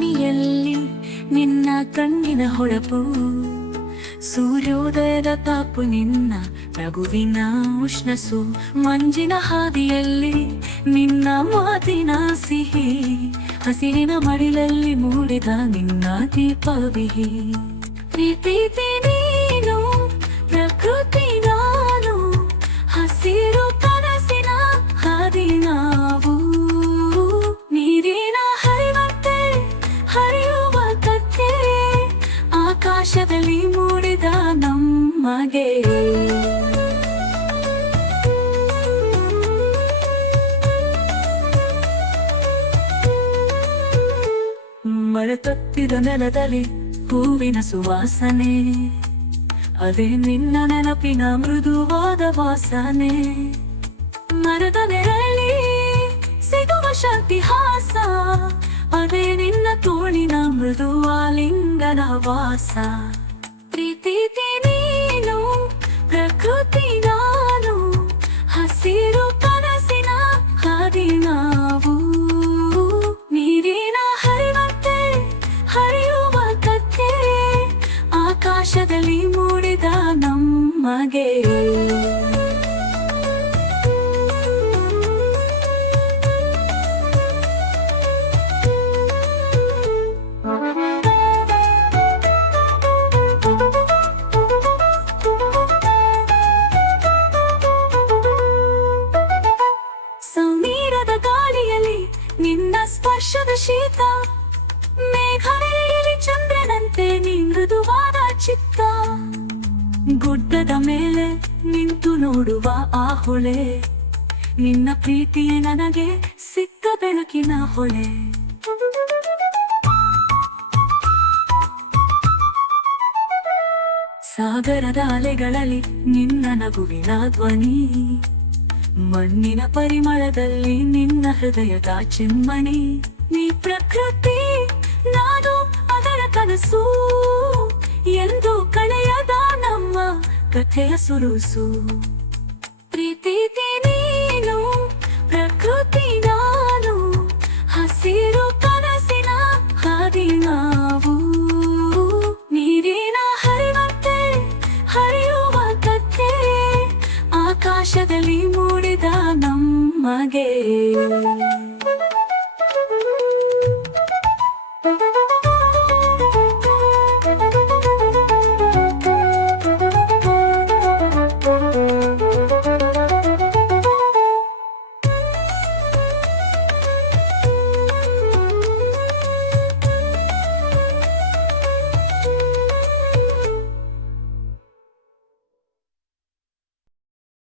ಹನಿಯಲ್ಲಿ ನಿನ್ನ ಕಣ್ಣಿನ ಹೊಳಪು, ಸೂರ್ಯೋದಯದ ತಾಪು ನಿನ್ನ ರಘುವಿನ ಉಷ್ಣಸು, ಮಂಜಿನ ಹಾದಿಯಲ್ಲಿ ನಿನ್ನ ಮಾತಿನ ಸಿಹಿ, ಹಸಿರಿನ ಮಡಿಲಲ್ಲಿ ಮೂಡಿದ ನಿನ್ನ ದೀಪವಿಹಿ. ಪ್ರೀತಿ ಆಕಾಶದಲ್ಲಿ ಮೂಡಿದ ನಮಗೆ ಮರೆತೊತ್ತಿದ ನೆಲದಲ್ಲಿ ಹೂವಿನ ಸುವಾಸನೆ. ಅದೇ ನಿನ್ನ ನೆನಪಿನ ಮೃದುವಾದ ವಾಸನೆ. ಮರದ ನೆರಳಿ ಸಿಗುವ ಶಾಂತಿ ಮೃದುವಾಲಿಂಗನ ವಾಸ ಪ್ರೀತಿ ನೀನು, ಪ್ರಕೃತಿ ನಾನು, ಹಸಿರು ಕನಸಿನ ಹಾದಿ ನಾವು. ನೀರಿನ ಹರಿವಂತೆ ಹರಿಯುವ ಕತ್ತೆ, ಆಕಾಶದಲ್ಲಿ ಮೂಡಿದ ನಮಗೆ. ಸ್ಪರ್ಶದ ಶೀತ ಚಂದ್ರನಂತೆ ನೀ ಮೃದುವಾದ ಚಿತ್ತ. ಗುಡ್ಡದ ಮೇಲೆ ನಿಂತು ನೋಡುವ ಆ ಹೊಳೆ. ನಿನ್ನ ಪ್ರೀತಿಯೇ ನನಗೆ ಸಿಕ್ಕ ಬೆಳಕಿನ ಹೊಳೆ. ಸಾಗರದ ಅಲೆಗಳಲ್ಲಿ ನಿನ್ನ ನಗುವಿನ ಧ್ವನಿ. ಮಣ್ಣಿನ ಪರಿಮಳದಲ್ಲಿ ನಿನ್ನ ಹೃದಯದ ಚಿಮ್ಮಣಿ. ನೀ ಪ್ರಕೃತಿ, ನಾನು ಅದರ ಕನಸು. ಎಂದು ಕಳೆಯದ ನಮ್ಮ ಕಥೆಯ ಸುರುಸು. ಪ್ರೀತಿ ನೀನು, ಪ್ರಕೃತಿ ನಾನು, ಹಸಿರು ಕನಸಿನ ಹಾದಿ ನಾವು. ನೀರಿನ ಹರಿವಂತೆ ಹರಿಯುವ ಕಥೆ ಆಕಾಶದಲ್ಲಿ ಮೂಡಿದ ನಮಗೆ.